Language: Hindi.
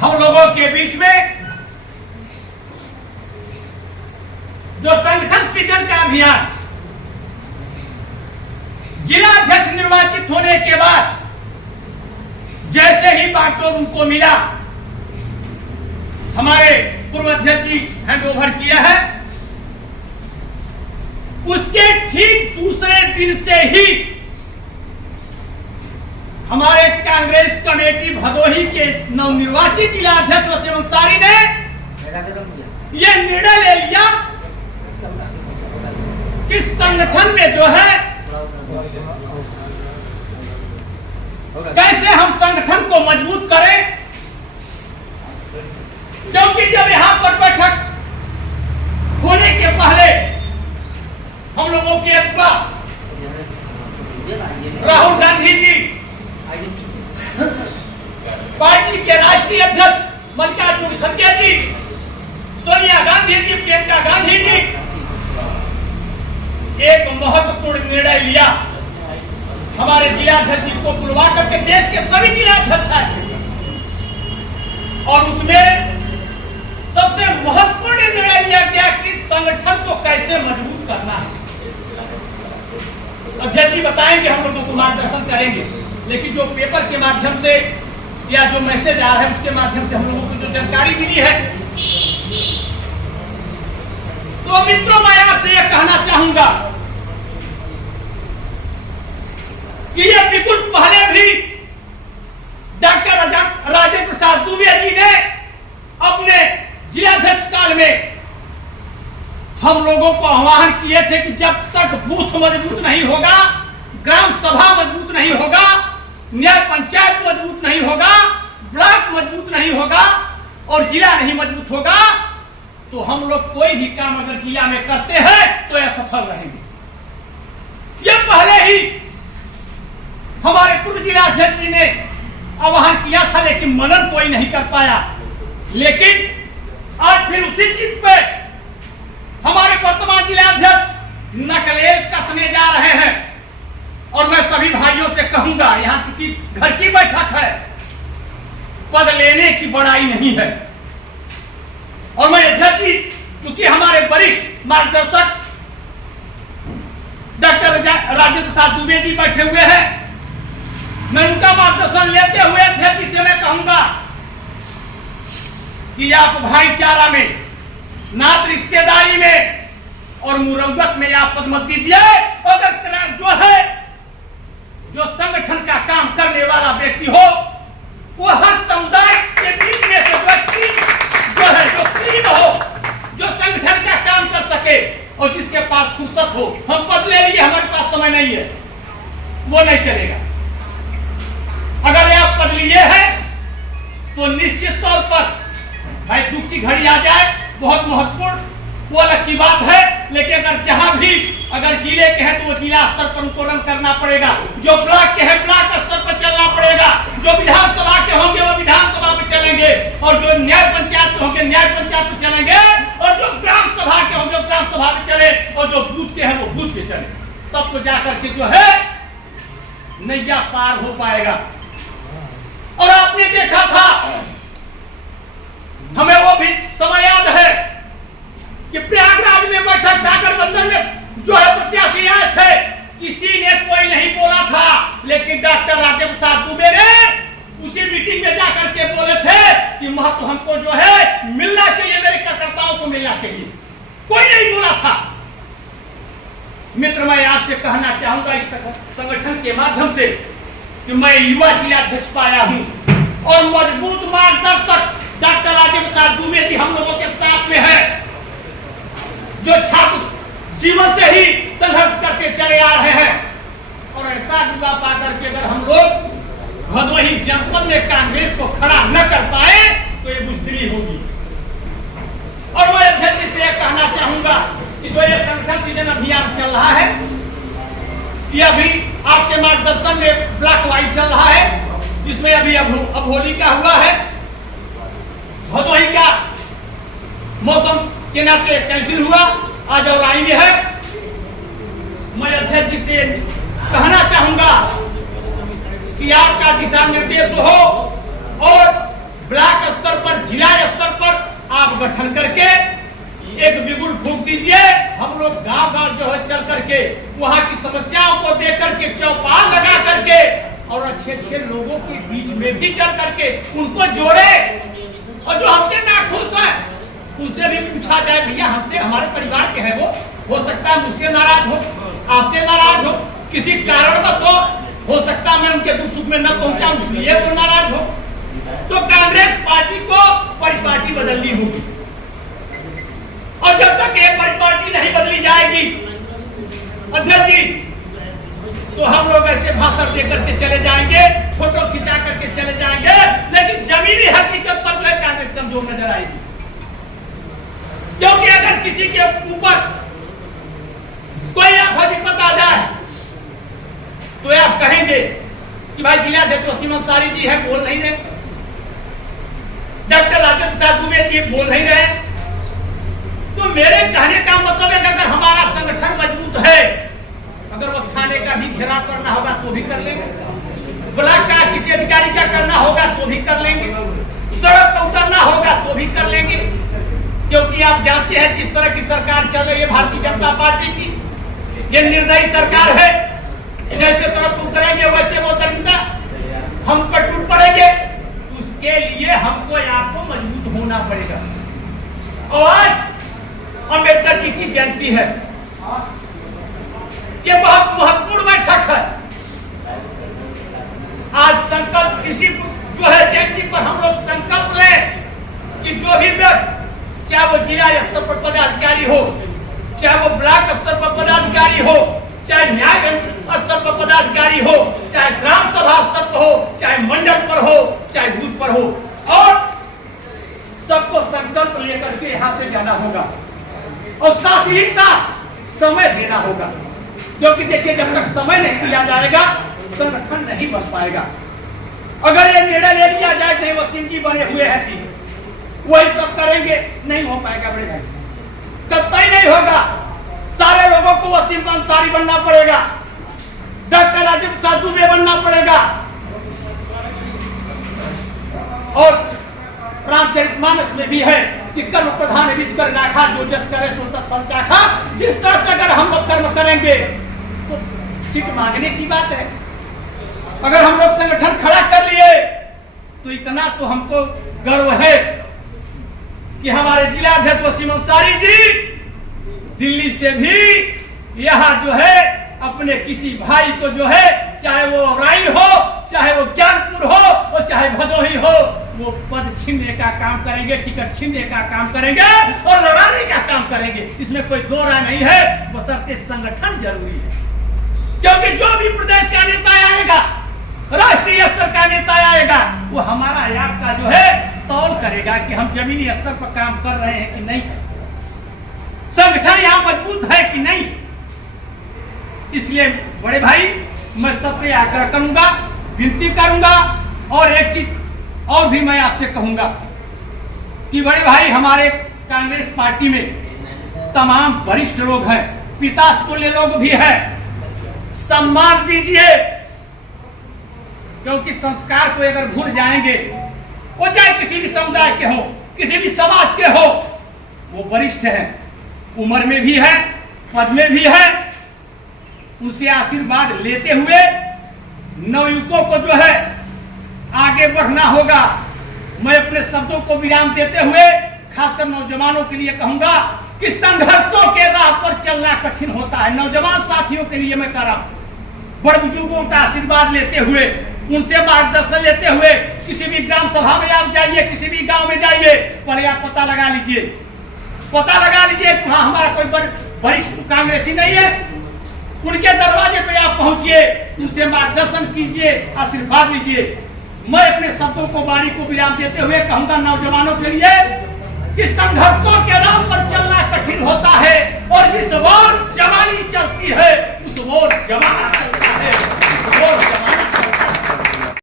हम लोगों के बीच में जो संगठन सृजन का अभियान जिला अध्यक्ष निर्वाचित होने के बाद जैसे ही बागडोर उनको मिला, हमारे पूर्व अध्यक्ष जी हैंडओवर किया है, उसके ठीक दूसरे दिन से ही हमारे कांग्रेस कमेटी भदोही के नवनिर्वाचित जिला अध्यक्ष वसीम अंसारी ने यह निर्णय ले लिया कि संगठन में जो है कैसे हम संगठन को मजबूत करें, क्योंकि जब यहां पर बैठक होने के पहले हम लोगों के अगुवा राहुल गांधी जी, पार्टी के राष्ट्रीय अध्यक्ष मल्लिकार्जुन खड़गे जी, सोनिया गांधी जी, प्रियंका गांधी जी एक महत्वपूर्ण निर्णय लिया। हमारे जिलाध्यक्ष जी को बुलवा करके देश के सभी जिलाध्यक्ष आए और उसमें सबसे महत्वपूर्ण निर्णय लिया गया कि संगठन को कैसे मजबूत करना है। अध्यक्ष जी बताएंगे, हम लोगों को मार्गदर्शन करेंगे, लेकिन जो पेपर के माध्यम से या जो मैसेज आ रहा है उसके माध्यम से हम लोगों को जो जानकारी मिली है, तो मित्रों मैं आपसे यह कहना चाहूंगा कि यह बिल्कुल पहले भी डॉक्टर राजेंद्र प्रसाद दुबे जी ने अपने जिलाध्यक्ष काल में हम लोगों को आह्वान किए थे कि जब तक बूथ मजबूत नहीं होगा, ग्राम सभा मजबूत नहीं होगा, न्याय पंचायत मजबूत नहीं होगा, ब्लॉक मजबूत नहीं होगा और जिला नहीं मजबूत होगा, तो हम लोग कोई भी काम अगर जिला में करते हैं तो असफल रहेंगे। यह पहले ही हमारे पूर्व जिला अध्यक्ष जी ने आह्वान किया था, लेकिन मनन कोई नहीं कर पाया। लेकिन आज फिर उसी चीज पे हमारे वर्तमान जिला अध्यक्ष नकलेल कसने जा रहे हैं और मैं सभी भाइयों से कहूंगा, यहां चूंकि घर की बैठक है, पद लेने की बड़ाई नहीं है और मैं अध्यक्ष जी चूंकि हमारे वरिष्ठ मार्गदर्शक डॉक्टर राजेंद्र प्रसाद दुबे जी बैठे हुए हैं, मैं उनका मार्गदर्शन लेते हुए अध्यक्ष जी से मैं कहूंगा कि आप भाईचारा में, नात रिश्तेदारी में और मुरव्वत में आप पद मत दीजिए। अगर जो है जो संगठन का काम करने वाला व्यक्ति हो, वो हर समुदाय के बीच में से व्यक्ति जो है जो क्लीन हो, जो संगठन का काम कर सके और जिसके पास फुर्सत हो। हम पद ले लिए, हमारे पास समय नहीं है, वो नहीं चलेगा। अगर आप पद लिए हैं तो निश्चित तौर पर भाई दुख की घड़ी आ जाए, बहुत महत्वपूर्ण, वो अलग की बात है, लेकिन अगर जहां भी अगर जिले के हैं तो वो जिला स्तर पर उनको रन करना पड़ेगा, जो ब्लॉक के हैं ब्लॉक स्तर पर चलना पड़ेगा, जो विधानसभा के होंगे वो विधानसभा में चलेंगे और जो न्याय पंचायत के होंगे न्याय पंचायत में चलेंगे और जो ग्राम सभा के होंगे ग्राम सभा में चले और जो बूथ के हैं वो बूथ पे चले, तब तो जाकर के जो है नैया पार हो पाएगा। और आपने देखा था, हमें वो भी समय याद है कि प्रयागराज में बैठक था, गठबंधन में जो है प्रत्याशी आए थे, किसी ने कोई नहीं बोला था, लेकिन डॉक्टर राजेंद्र प्रसाद दुबे ने उसी मीटिंग में जाकर के बोले थे कि महत्व हमको जो है मिलना चाहिए, मेरे कार्यकर्ताओं को मिलना चाहिए, कोई नहीं बोला था। मित्र मैं आपसे कहना चाहूंगा इस संगठन के माध्यम से कि मैं युवा जिलाध्यक्ष पाया हूं और मजबूत मार्गदर्शक डॉक्टर राजेंद्र प्रसाद दुबे जी हम लोगों के साथ में है, जो छात्र जीवन से ही संघर्ष करके चले आ रहे हैं। और ऐसा जुड़ा पाकर के अगर हम लोग भदोही जनपद में कांग्रेस को खड़ा न कर पाए तो ये बुजदिली होगी। और मैं अध्यक्ष जी से यह कहना चाहूंगा कि जो ये संगठन सृजन अभियान चल रहा है, ये अभी आपके मार्गदर्शन में ब्लॉक वाइज चल रहा है, जिसमें अभी अबहोली का हुआ है, भदोही का मौसम के नाते कैंसिल हुआ, आज औराई में है। मैं अध्यक्ष जी से कहना चाहूंगा कि आपका दिशा निर्देश हो और ब्लॉक स्तर संगठन करके एक बिगुल फूंक दीजिए। हम लोग गांव गांव जो है चल करके वहां की समस्याओं को देख करके चौपाल लगा करके और अच्छे अच्छे लोगों के बीच में भी चल करके उनको जोड़े, और जो हमसे नाखुश है उनसे भी पूछा जाए, भैया हमसे हमारे परिवार के हैं, वो हो सकता है मुझसे नाराज हो, आपसे नाराज हो, किसी कारणवश हो सकता है मैं उनके दुख सुख में न पहुंचा इसलिए वो नाराज हो। तो कांग्रेस पार्टी को परिपाटी बदलनी होगी, और जब तक ये परिपाटी नहीं बदली जाएगी अध्यक्ष जी, तो हम लोग ऐसे भाषण दे करके चले जाएंगे, फोटो खिंचा करके चले जाएंगे, लेकिन जमीनी हकीकत पर जो है कांग्रेस कमजोर नजर आएगी। क्योंकि अगर किसी के ऊपर कोई आफत विपत आ जाए तो आप कहेंगे कि भाई जिलाध्यक्ष वसीम अंसारी जी है, बोल नहीं रहे, डॉक्टर राजेंद्र प्रसाद दुबे जी बोल नहीं रहे। तो मेरे कहने का मतलब है कि अगर हमारा संगठन मजबूत है, अगर वो थाने का भी घेराव करना होगा तो भी कर लेंगे, ब्लॉक का किसी अधिकारी का करना होगा तो भी कर लेंगे, सड़क पर उतरना होगा तो भी कर लेंगे। क्योंकि आप जानते हैं जिस तरह की सरकार चल रही है भारतीय जनता पार्टी की, ये निर्दयी सरकार है। जैसे सड़क उतरेंगे वैसे वो दरिंदा हम पर टूट पड़ेंगे। उसके लिए हमको आपको मजबूत होना पड़ेगा। और आज अम्बेडकर जी की जयंती है, ये बहुत महत्वपूर्ण बैठक है। आज संकल्प इसी जो है जयंती पर हम लोग संकल्प लें कि जो भी व्यक्ति, चाहे वो जिला स्तर पर पदाधिकारी हो, चाहे वो ब्लॉक स्तर पर पदाधिकारी हो, चाहे न्याय स्तर पर पदाधिकारी हो, चाहे ग्राम सभा स्तर पर हो, चाहे मंडल पर हो, चाहे बूथ पर हो, और सबको संकल्प लेकर के यहां से जाना होगा और साथ ही साथ समय देना होगा। क्योंकि देखिए जब तक समय नहीं दिया जाएगा संगठन नहीं बन पाएगा। अगर ये निर्णय ले लिया जाए नहीं वसीम जी बने हुए हैं वही सब करेंगे, नहीं हो पाएगा बड़े भाई, कतई नहीं होगा। सारे लोगों को वसीम अंसारी बनना पड़ेगा, डॉक्टर राजेंद्र प्रसाद दुबे बनना पड़ेगा, और रामचरितमानस में भी है कि कर्म प्रधान विश्व राखा, जो जस करे सो तत्फल चाखा। जिस तरह से अगर हम लोग कर्म करेंगे तो सीट मांगने की बात है। अगर हम लोग संगठन खड़ा कर लिए तो इतना तो हमको गर्व है कि हमारे जिलाध्यक्ष वसीम अंसारी जी दिल्ली से भी यहाँ जो है अपने किसी भाई को जो है, चाहे वो औराई हो, चाहे वो ज्ञानपुर हो और चाहे भदोही हो, वो पद छीनने का काम करेंगे, टिकट छीनने का काम करेंगे और लड़ाने का काम करेंगे। इसमें कोई दो राय नहीं है, बशर्ते संगठन जरूरी है। क्योंकि जो भी प्रदेश का नेता आएगा, राष्ट्रीय स्तर का नेता आएगा, वो हमारा आपका जो है तौल करेगा कि हम जमीनी स्तर पर काम कर रहे हैं कि नहीं, संगठन यहाँ मजबूत है कि नहीं। इसलिए बड़े भाई मैं सबसे आग्रह करूंगा, विनती करूंगा, और एक चीज और भी मैं आपसे कहूंगा कि बड़े भाई हमारे कांग्रेस पार्टी में तमाम वरिष्ठ लोग हैं, पिता तुल्य लोग भी हैं, सम्मान दीजिए। क्योंकि संस्कार को अगर भूल जाएंगे, वो चाहे किसी भी समुदाय के हो, किसी भी समाज के हो, वो वरिष्ठ हैं, उम्र में भी है, पद में भी है, उनसे आशीर्वाद लेते हुए नवयुवकों को जो है आगे बढ़ना होगा। मैं अपने शब्दों को विराम देते हुए खासकर नौजवानों के लिए कहूंगा कि संघर्षों के राह पर चलना कठिन होता है। नौजवान साथियों के लिए मैं कह रहा हूं, बड़े बुजुर्गों का आशीर्वाद लेते हुए, उनसे मार्गदर्शन लेते हुए, किसी भी ग्राम सभा में आप जाइए, किसी भी गांव में जाइए, पहले आप पता लगा लीजिए कि हाँ हमारा कोई वरिष्ठ कांग्रेसी नहीं है, उनके दरवाजे पे आप पहुंचिए, उनसे मार्गदर्शन कीजिए, आशीर्वाद लीजिए। मैं अपने शब्दों को वाणी को विराम देते हुए कहूंगा नौजवानों के लिए कि संघर्षों के राह पर चलना कठिन होता है, और जिस ओर जवानी चलती है उस ओर जमाना चलता है, उस ओर